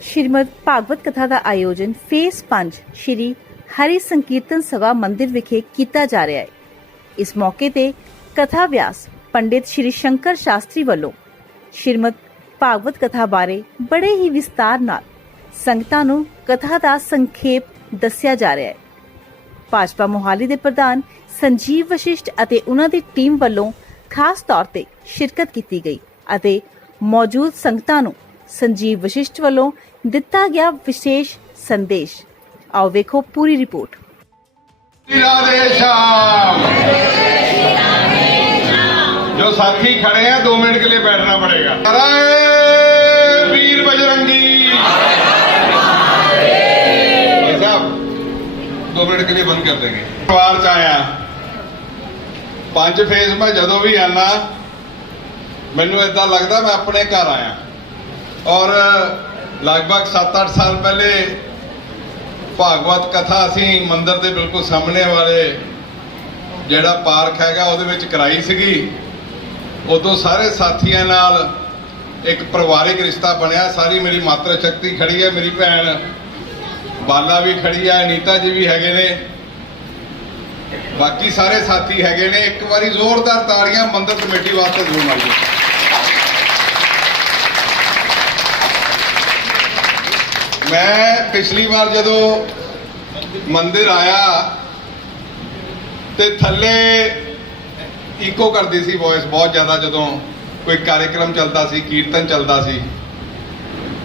ਸ਼੍ਰੀਮਦ ਭਾਗਵਤ ਕਥਾ ਦਾ ਆਯੋਜਨ ਫੇਸ 5 ਸ਼੍ਰੀ ਹਰੀ ਸੰਕੀਰਤਨ ਸਭਾ ਮੰਦਿਰ ਵਿਖੇ ਕੀਤਾ ਜਾ ਰਿਹਾ ਹੈ। ਇਸ ਮੌਕੇ ਤੇ ਕਥਾ ਵਿਆਸ ਪੰਡਿਤ ਸ਼੍ਰੀ ਸ਼ੰਕਰ ਸ਼ਾਸਤਰੀ ਵੱਲੋਂ ਸ਼੍ਰੀਮਦ ਭਾਗਵਤ ਕਥਾ ਬਾਰੇ ਬੜੇ ਹੀ ਵਿਸਤਾਰ ਨਾਲ ਸੰਗਤਾਂ ਨੂੰ ਕਥਾ ਦਾ ਸੰਖੇਪ ਦੱਸਿਆ ਜਾ ਰਿਹਾ ਹੈ। ਭਾਜਪਾ ਮੋਹਾਲੀ ਦੇ ਪ੍ਰਧਾਨ ਸੰਜੀਵ ਵਸ਼ਿਸ਼ਟ ਅਤੇ ਉਹਨਾਂ ਦੀ ਟੀਮ ਵੱਲੋਂ ਖਾਸ ਤੌਰ ਤੇ ਸ਼ਿਰਕਤ ਕੀਤੀ ਗਈ ਅਤੇ ਮੌਜੂਦ ਸੰਗਤਾਂ ਨੂੰ ਸੰਜੀਵ ਵਸ਼ਿਸ਼ਟ ਵੱਲੋਂ ਦਿੱਤਾ ਗਿਆ ਵਿਸ਼ੇਸ਼ ਸੰਦੇਸ਼ ਆਓ ਵੇਖੋ ਪੂਰੀ ਰਿਪੋਰਟ ਰਾਧੇ श्याम जो साथी खड़े हैं दो मिनट के लिए बैठना पड़ेगा नारायण वीर बजरंगी भाई साहब दो मिनट के लिए बंद कर देंगे ਪਰਿਵਾਰ ਚ ਆਇਆ ਪੰਜ ਫੇਜ਼ ਮੈਂ ਜਦੋਂ ਵੀ ਆਨਾ ਮੈਨੂੰ ਇਦਾਂ ਲੱਗਦਾ ਮੈਂ ਆਪਣੇ ਘਰ ਆਇਆ ਔਰ ਲਗਭਗ 7-8 ਸਾਲ ਪਹਿਲੇ ਭਾਗਵਤ ਕਥਾ ਅਸੀਂ ਮੰਦਿਰ ਦੇ ਬਿਲਕੁਲ ਸਾਹਮਣੇ ਵਾਲੇ ਜਿਹੜਾ ਪਾਰਕ ਹੈਗਾ, ਉਹਦੇ ਵਿੱਚ ਕਰਾਈ ਸੀਗੀ। ਉਦੋਂ ਸਾਰੇ ਸਾਥੀਆਂ ਨਾਲ ਇੱਕ ਪਰਿਵਾਰਿਕ ਰਿਸ਼ਤਾ ਬਣਿਆ। ਸਾਰੀ ਮੇਰੀ ਮਾਤਰ ਸ਼ਕਤੀ ਖੜੀ ਹੈ, ਮੇਰੀ ਭੈਣ ਬਾਲਾ ਵੀ ਖੜੀ ਹੈ, ਅਨੀਤਾ ਜੀ ਵੀ ਹੈਗੇ ਨੇ। ਬਾਕੀ ਸਾਰੇ ਸਾਥੀ ਹੈਗੇ ਨੇ। ਇੱਕ ਵਾਰੀ ਜ਼ੋਰਦਾਰ ਤਾੜੀਆਂ ਮੰਦਰ ਕਮੇਟੀ ਵਾਸਤੇ ਜ਼ਰੂਰ ਮਾਰੀਓ ਮੈਂ ਪਿਛਲੀ ਵਾਰ ਜਦੋਂ ਮੰਦਿਰ ਆਇਆ ਤੇ ਥੱਲੇ ਇਕੋ ਕਰਦੀ ਸੀ ਵੌਇਸ ਬਹੁਤ ਜ਼ਿਆਦਾ ਜਦੋਂ ਕੋਈ ਕਾਰਜਕ੍ਰਮ ਚੱਲਦਾ ਸੀ, ਕੀਰਤਨ ਚੱਲਦਾ ਸੀ।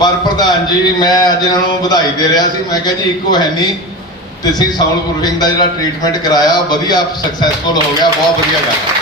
ਪਰ ਪ੍ਰਧਾਨ ਜੀ, ਮੈਂ ਅੱਜ ਇਹਨਾਂ ਨੂੰ ਵਧਾਈ ਦੇ ਰਿਹਾ ਸੀ। ਮੈਂ ਕਿਹਾ ਜੀ ਇਕੋ ਹੈ ਨਹੀਂ ਤੁਸੀਂ ਸਾਊਂਡ ਪ੍ਰੂਫਿੰਗ ਦਾ ਜਿਹੜਾ ਟ੍ਰੀਟਮੈਂਟ ਕਰਾਇਆ ਉਹ ਵਧੀਆ ਸਕਸੈਸਫੁਲ ਹੋ ਗਿਆ, ਬਹੁਤ ਵਧੀਆ ਗੱਲ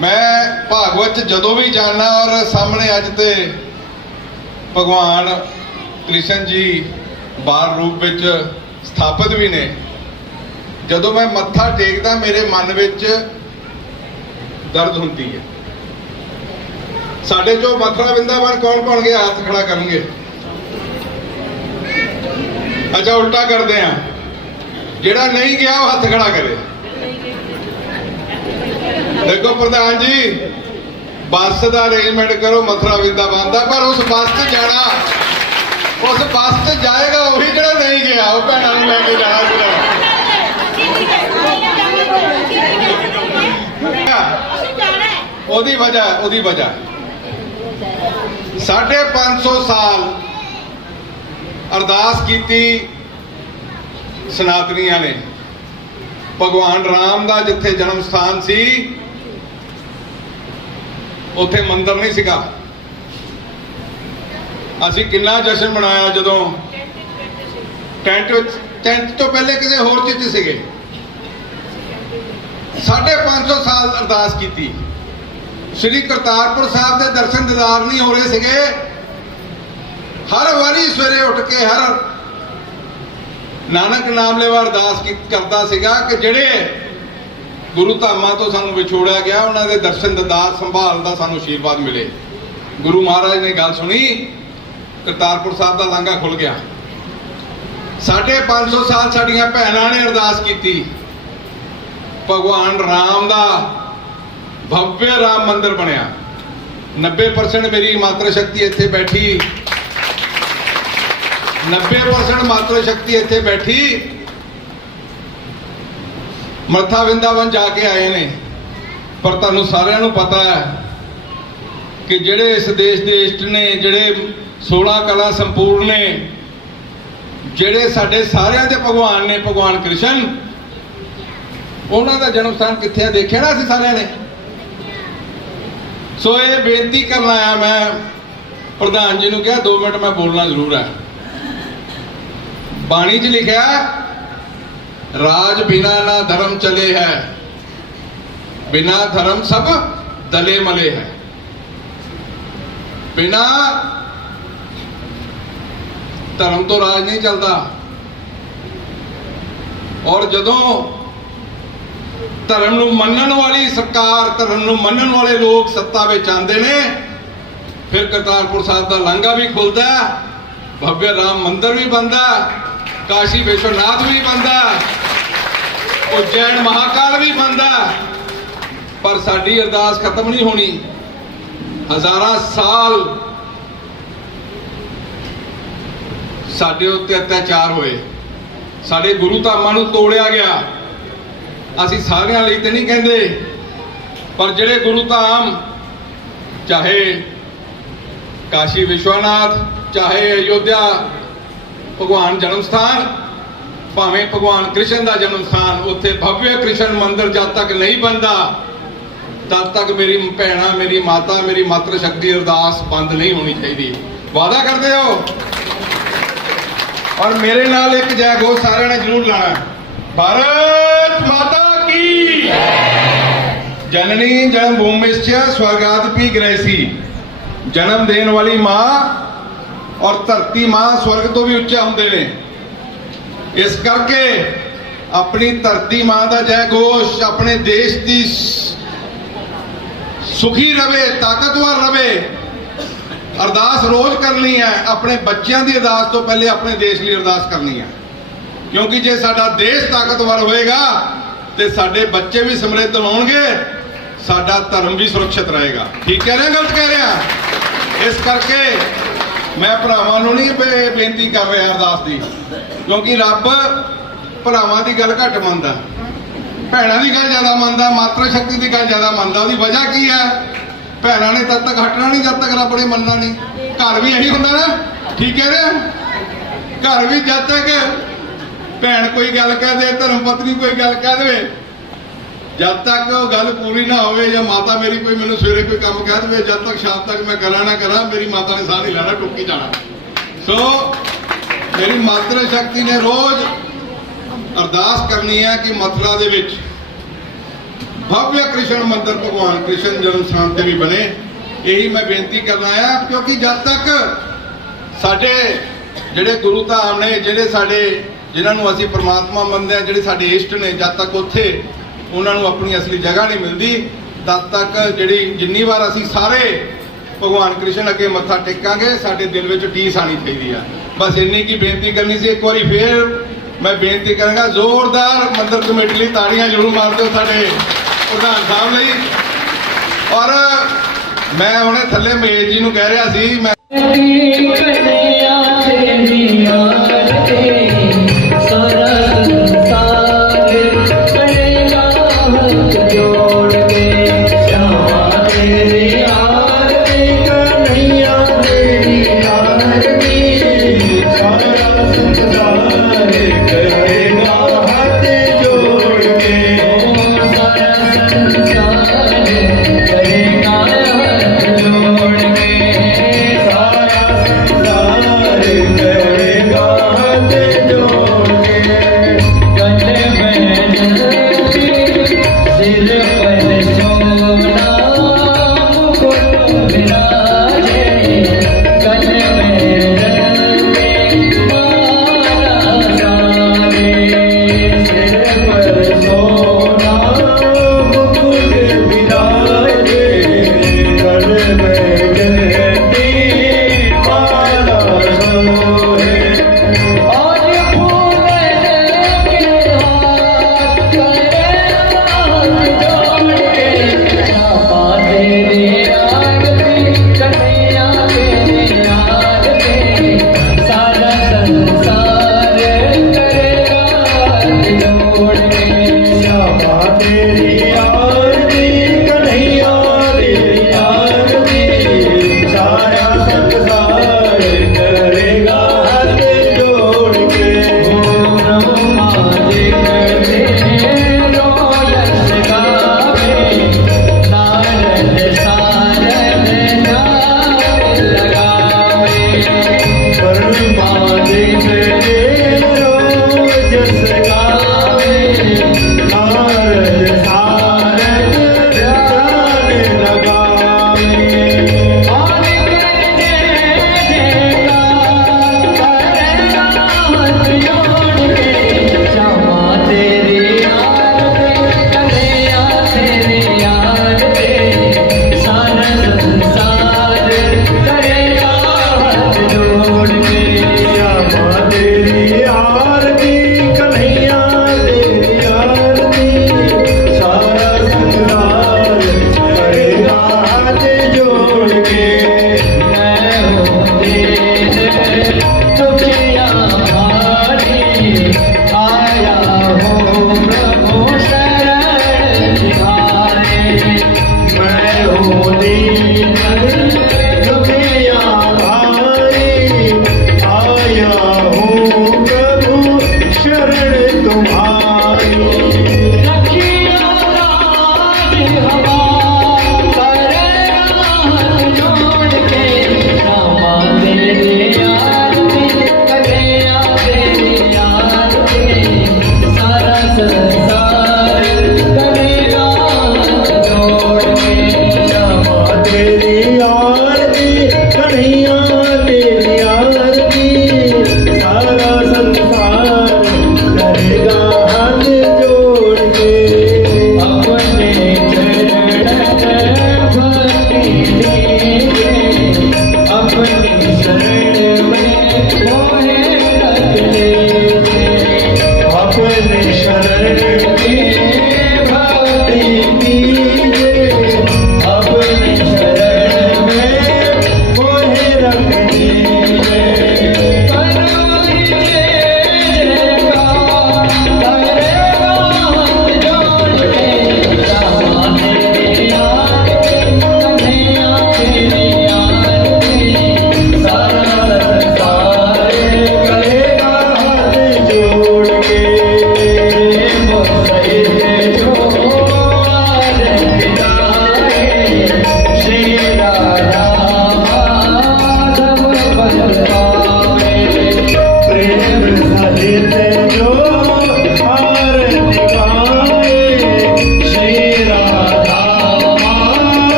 ਮੈਂ ਭਾਗਵਤ ਚ ਜਦੋਂ ਵੀ ਜਾਣਾ ਔਰ ਸਾਹਮਣੇ ਅੱਜ ਤੇ ਭਗਵਾਨ ਕ੍ਰਿਸ਼ਨ ਜੀ ਬਾਰ ਰੂਪ ਵਿੱਚ ਸਥਾਪਿਤ ਵੀ ਨੇ। ਜਦੋਂ ਮੈਂ ਮੱਥਾ ਟੇਕਦਾ ਮੇਰੇ ਮਨ ਵਿੱਚ ਦਰਦ ਹੁੰਦੀ ਹੈ। ਸਾਡੇ ਚੋਂ ਮਥੁਰਾ ਵਿੰਦਾਵਨ ਕੌਣ ਬਣ ਗਿਆ ਹੱਥ ਖੜਾ ਕਰਨਗੇ। ਅੱਛਾ, ਉਲਟਾ ਕਰਦੇ ਆ ਜਿਹੜਾ ਨਹੀਂ ਗਿਆ, ਉਹ ਹੱਥ ਖੜਾ ਕਰੇ। ਦੇਖੋ ਪ੍ਰਧਾਨ ਜੀ, ਬੱਸ ਦਾ ਅਰੇਂਜਮੈਂਟ ਕਰੋ, ਮਥੁਰਾ ਵਿੰਦਾਵਨ ਦਾ ਪਰ ਉਸ ਬੱਸ ਤੇ ਜਾਣਾ, ਉਸ ਬੱਸ ਤੇ ਜਾਏਗਾ, ਉਹੀ ਜਿਹੜਾ ਨਹੀਂ ਗਿਆ, ਉਹ ਭੈਣਾਂ ਨੂੰ ਲੈ ਕੇ ਜਾਣਾ ਜਿਹੜਾ ਉਹਦੀ ਵਜ੍ਹਾ ਉਹਦੀ ਵਜ੍ਹਾ। 550 ਸਾਲ ਅਰਦਾਸ ਕੀਤੀ ਸਨਾਤਨੀਆਂ ਨੇ। ਭਗਵਾਨ ਰਾਮ ਦਾ ਜਿੱਥੇ ਜਨਮ ਸਥਾਨ ਸੀ ਉੱਥੇ ਮੰਦਿਰ ਨਹੀਂ ਸੀਗਾ। ਅਸੀਂ ਕਿੰਨਾ ਜਸ਼ਨ ਮਨਾਇਆ ਜਦੋਂ? ਟੈਂਟ ਵਿੱਚ, ਟੈਂਟ ਤੋਂ ਪਹਿਲੇ ਕਿਸੇ ਹੋਰ ਚੀਜ਼ 'ਚ ਸੀਗੇ। 550 ਸਾਲ ਅਰਦਾਸ ਕੀਤੀ। ਸ੍ਰੀ ਕਰਤਾਰਪੁਰ ਸਾਹਿਬ ਦੇ ਦਰਸ਼ਨ ਦਿਦਾਰ ਨਹੀਂ ਹੋ ਰਹੇ ਸੀਗੇ। ਹਰ ਵਾਰੀ ਸਵੇਰੇ ਉੱਠ ਕੇ ਹਰ ਨਾਨਕ ਨਾਮ ਲੈਵਾ ਅਰਦਾਸ ਕਰਦਾ ਸੀਗਾ ਕਿ ਜਿਹੜੇ ਗੁਰੂ ਧਾਮਾਂ ਤੋਂ ਸਾਨੂੰ ਵਿਛੋੜਿਆ ਗਿਆ, ਉਹਨਾਂ ਦੇ ਦਰਸ਼ਨ ਦਿਦਾਰ ਸੰਭਾਲ ਦਾ ਸਾਨੂੰ ਆਸ਼ੀਰਵਾਦ ਮਿਲੇ। ਗੁਰੂ ਮਹਾਰਾਜ ਨੇ ਗੱਲ ਸੁਣੀ, ਕਰਤਾਰਪੁਰ ਸਾਹਿਬ ਦਾ ਲਾਂਘਾ ਖੁੱਲ ਗਿਆ। 550 ਸਾਲ ਸਾਡੀਆਂ ਭੈਣਾਂ ਨੇ ਅਰਦਾਸ ਕੀਤੀ। ਭਗਵਾਨ ਰਾਮ ਦਾ ਭਵਯ ਰਾਮ ਮੰਦਿਰ ਬਣਿਆ। 90% ਮੇਰੀ ਮਾਤਰ ਸ਼ਕਤੀ ਇੱਥੇ ਬੈਠੀ। 90% ਮਾਤਰ ਸ਼ਕਤੀ ਇੱਥੇ ਬੈਠੀ। ਮੱਥਾ ਵਿੰਦਾਵਨ ਜਾ ਕੇ ਆਏ ਨੇ। ਪਰ ਤੁਹਾਨੂੰ ਸਾਰਿਆਂ ਨੂੰ ਪਤਾ ਹੈ ਕਿ ਜਿਹੜੇ ਇਸ ਦੇਸ਼ ਦੇ ਇਸ਼ਟ ਨੇ, ਜਿਹੜੇ 16 ਕਲਾ ਸੰਪੂਰਨ ਨੇ, ਜਿਹੜੇ ਸਾਡੇ ਸਾਰਿਆਂ ਦੇ ਭਗਵਾਨ ਨੇ, ਭਗਵਾਨ ਕ੍ਰਿਸ਼ਨ, ਉਹਨਾਂ ਦਾ ਜਨਮ ਸਥਾਨ ਕਿੱਥੇ ਆ? ਦੇਖਿਆ ਨਾ ਅਸੀਂ ਸਾਰਿਆਂ ਨੇ? ਸੋ ਇਹ ਬੇਨਤੀ ਕਰਨ ਆਇਆ ਮੈਂ, ਪ੍ਰਧਾਨ ਜੀ ਨੂੰ ਕਿਹਾ 2 ਮਿੰਟ ਮੈਂ ਬੋਲਣਾ ਜ਼ਰੂਰ ਹੈ। ਬਾਣੀ 'ਚ ਲਿਖਿਆ ਰਾਜ ਬਿਨਾ ਨਾ ਧਰਮ ਚਲੇ ਹੈ। ਬਿਨਾ ਧਰਮ ਸਭ ਦਲੇ ਮਲੇ ਹੈ। ਬਿਨਾ ਧਰਮ ਤੋਂ ਰਾਜ ਨਹੀਂ ਚੱਲਦਾ। ਔਰ ਜਦੋਂ ਧਰਮ ਨੂੰ ਮੰਨਣ ਵਾਲੀ ਸਰਕਾਰ, ਧਰਮ ਨੂੰ ਮੰਨਣ ਵਾਲੇ ਲੋਕ ਸੱਤਾ ਵਿੱਚ ਆਉਂਦੇ ਨੇ, ਫਿਰ ਕਰਤਾਰਪੁਰ ਸਾਹਿਬ ਦਾ ਲਾਂਘਾ ਵੀ ਖੁੱਲਦਾ ਭਵਯ ਰਾਮ ਮੰਦਿਰ ਵੀ ਬਣਦਾ ਕਾਸ਼ੀ ਵਿਸ਼ਵਨਾਥ ਵੀ ਬਣਦਾ ਉਜੈਨ ਮਹਾਕਾਲ ਵੀ ਬਣਦਾ ਪਰ ਸਾਡੀ ਅਰਦਾਸ ਖਤਮ ਨਹੀਂ ਹੋਣੀ। ਹਜ਼ਾਰਾਂ ਸਾਲ ਸਾਡੇ ਉੱਤੇ ਅਤਿਆਚਾਰ ਹੋਏ। ਸਾਡੇ ਗੁਰੂ ਧਾਮਾਂ ਨੂੰ ਤੋੜਿਆ ਗਿਆ। ਅਸੀਂ ਸਾਰਿਆਂ ਲਈ ਤੇ ਨਹੀਂ ਕਹਿੰਦੇ, ਪਰ ਜਿਹੜੇ ਗੁਰੂ ਧਾਮ, ਚਾਹੇ ਕਾਸ਼ੀ ਵਿਸ਼ਵਨਾਥ, ਚਾਹੇ ਅਯੋਧਿਆ ਭਗਵਾਨ ਜਨਮ ਸਥਾਨ। ਭਾਵੇਂ ਭਗਵਾਨ ਕ੍ਰਿਸ਼ਨ ਦਾ ਜਨਮ ਸਥਾਨ ਉੱਥੇ ਭਵਯ ਕ੍ਰਿਸ਼ਨ ਮੰਦਿਰ ਜਦ ਤੱਕ ਨਹੀਂ ਬਣਦਾ, ਤਦ ਤੱਕ ਮੇਰੀ ਭੈਣਾ, ਮੇਰੀ ਮਾਤਾ, ਮੇਰੀ ਮਾਤਰ ਸ਼ਕਤੀ ਅਰਦਾਸ ਬੰਦ ਨਹੀਂ ਹੋਣੀ ਚਾਹੀਦੀ। ਵਾਅਦਾ ਕਰਦੇ ਹੋ? ਔਰ ਮੇਰੇ ਨਾਲ ਇੱਕ ਜੈ ਘੋਸ਼ ਸਾਰਿਆਂ ਨੇ ਜ਼ਰੂਰ ਲਾਣਾ ਭਾਰਤ ਮਾਤਾ ਕੀ? ਜਨਨੀ ਜਨਮ ਭੂਮਿਸ਼ਚ ਸਵਰਗਾਦਪੀ ਗ੍ਰਹਿਸੀ। ਜਨਮ ਦੇਣ ਵਾਲੀ ਮਾਂ ਔਰ ਧਰਤੀ ਮਾਂ ਸਵਰਗ ਤੋਂ ਵੀ ਉੱਚਾ ਹੁੰਦੇ ਨੇ। ਇਸ ਕਰਕੇ ਆਪਣੀ ਧਰਤੀ ਮਾਂ ਦਾ ਜੈ ਘੋਸ਼ ਆਪਣੇ ਦੇਸ਼ ਦੀ ਸੁਖੀ ਰਵੇ, ਤਾਕਤਵਰ ਰਵੇ, ਅਰਦਾਸ ਰੋਜ਼ ਕਰਨੀ ਹੈ, ਆਪਣੇ ਬੱਚਿਆਂ ਦੀ ਅਰਦਾਸ ਤੋਂ ਪਹਿਲੇ ਆਪਣੇ ਦੇਸ਼ ਲਈ ਅਰਦਾਸ ਕਰਨੀ ਹੈ। ਕਿਉਂਕਿ ਜੇ ਸਾਡਾ ਦੇਸ਼ ਤਾਕਤਵਰ ਹੋਏਗਾ ਤੇ ਸਾਡੇ ਬੱਚੇ ਵੀ ਸਮਰਿੱਧ ਹੋਣਗੇ, ਸਾਡਾ ਧਰਮ ਵੀ ਸੁਰੱਖਿਅਤ ਰਹੇਗਾ। ਠੀਕ ਕਹਿ ਰਿਹਾ ਗਲਤ ਕਹਿ ਰਿਹਾ? ਇਸ ਕਰਕੇ ਮੈਂ ਭਰਾਵਾਂ ਨੂੰ ਨਹੀਂ ਬੇਨਤੀ ਕਰ ਰਿਹਾ ਅਰਦਾਸ ਦੀ, ਕਿਉਂਕਿ ਰੱਬ ਭਰਾਵਾਂ ਦੀ ਗੱਲ ਘੱਟ ਮੰਨਦਾ। ਭੈਣਾਂ ਦੀ ਗੱਲ ਜ਼ਿਆਦਾ ਮੰਨਦਾ, ਮਾਤਰਾ ਸ਼ਕਤੀ ਦੀ ਗੱਲ ਜ਼ਿਆਦਾ ਮੰਨਦਾ। ਉਹਦੀ ਵਜ੍ਹਾ ਕੀ ਹੈ? ਭੈਣਾਂ ਨੇ ਤਦ ਤੱਕ ਹਟਣਾ ਨਹੀਂ, ਜਦ ਤੱਕ ਰੱਬ ਨੇ ਮੰਨਣਾ ਨਹੀਂ। ਘਰ ਵੀ ਇਹੀ ਹੁੰਦਾ ਨਾ, ਠੀਕ ਹੈ ਨਾ? ਘਰ ਵੀ ਜਦ ਤੱਕ ਭੈਣ ਕੋਈ ਗੱਲ ਕਹਿ ਦੇ, ਧਰਮ ਪਤਨੀ ਕੋਈ ਗੱਲ ਕਹਿ ਦੇਵੇ ਜਦ ਤੱਕ ਉਹ ਗੱਲ ਪੂਰੀ ਨਾ ਹੋਵੇ ਜਾਂ ਮਾਤਾ ਮੇਰੀ ਕੋਈ ਮੈਨੂੰ ਸਵੇਰੇ ਕੋਈ ਕੰਮ ਕਹਿ ਦੇਵੇ, ਜਦ ਤੱਕ ਸ਼ਾਮ ਤੱਕ ਮੈਂ ਕਰਾਂ ਨਾ ਕਰਾਂ, ਮੇਰੀ ਮਾਤਾ ਨੇ ਸਾਹ ਨਹੀਂ ਲੈਣਾ ਟੁੱਕੀ ਜਾਣਾ। ਸੋ ਮੇਰੀ ਮਾਤਰ ਸ਼ਕਤੀ ਨੇ ਰੋਜ਼ ਅਰਦਾਸ ਕਰਨੀ ਹੈ ਕਿ ਮਥੁਰਾ ਦੇ ਵਿੱਚ ਭਵਯ ਕ੍ਰਿਸ਼ਨ ਮੰਦਿਰ ਭਗਵਾਨ ਕ੍ਰਿਸ਼ਨ ਜਨਮ ਸਥਾਨ ਤੇ ਵੀ ਬਣੇ। ਇਹੀ ਮੈਂ ਬੇਨਤੀ ਕਰਨਾ ਆ ਕਿਉਂਕਿ ਜਦ ਤੱਕ ਸਾਡੇ ਜਿਹੜੇ ਗੁਰੂ ਧਾਮ ਨੇ, ਜਿਹੜੇ ਸਾਡੇ, ਜਿਨ੍ਹਾਂ ਨੂੰ ਅਸੀਂ ਪਰਮਾਤਮਾ ਮੰਨਦੇ ਆ ਜਿਹੜੇ ਸਾਡੇ ਇਸ਼ਟ ਨੇ, ਜਦ ਤੱਕ ਉੱਥੇ ਉਹਨਾਂ ਨੂੰ ਆਪਣੀ ਅਸਲੀ ਜਗ੍ਹਾ ਨਹੀਂ ਮਿਲਦੀ। ਤਦ ਤੱਕ ਜਿਹੜੀ ਜਿੰਨੀ ਵਾਰ ਅਸੀਂ ਸਾਰੇ ਭਗਵਾਨ ਕ੍ਰਿਸ਼ਨ ਅੱਗੇ ਮੱਥਾ ਟੇਕਾਂਗੇ, ਸਾਡੇ ਦਿਲ ਵਿੱਚ ਟੀਸ ਆਣੀ ਚਾਹੀਦੀ ਆ। ਬਸ ਇੰਨੀ ਕੀ ਬੇਨਤੀ ਕਰਨੀ ਸੀ, ਇੱਕ ਵਾਰੀ ਫੇਰ ਮੈਂ ਬੇਨਤੀ ਕਰਾਂਗਾ, ਜ਼ੋਰਦਾਰ ਮੰਦਰ ਕਮੇਟੀ ਲਈ ਤਾੜੀਆਂ ਜ਼ਰੂਰ ਮਾਰ ਦਿਓ ਸਾਡੇ ਪ੍ਰਧਾਨ ਸਾਹਿਬ ਲਈ। ਔਰ ਮੈਂ ਹੁਣੇ ਥੱਲੇ ਮੇਜ ਜੀ ਨੂੰ ਕਹਿ ਰਿਹਾ ਸੀ, ਮੈਂ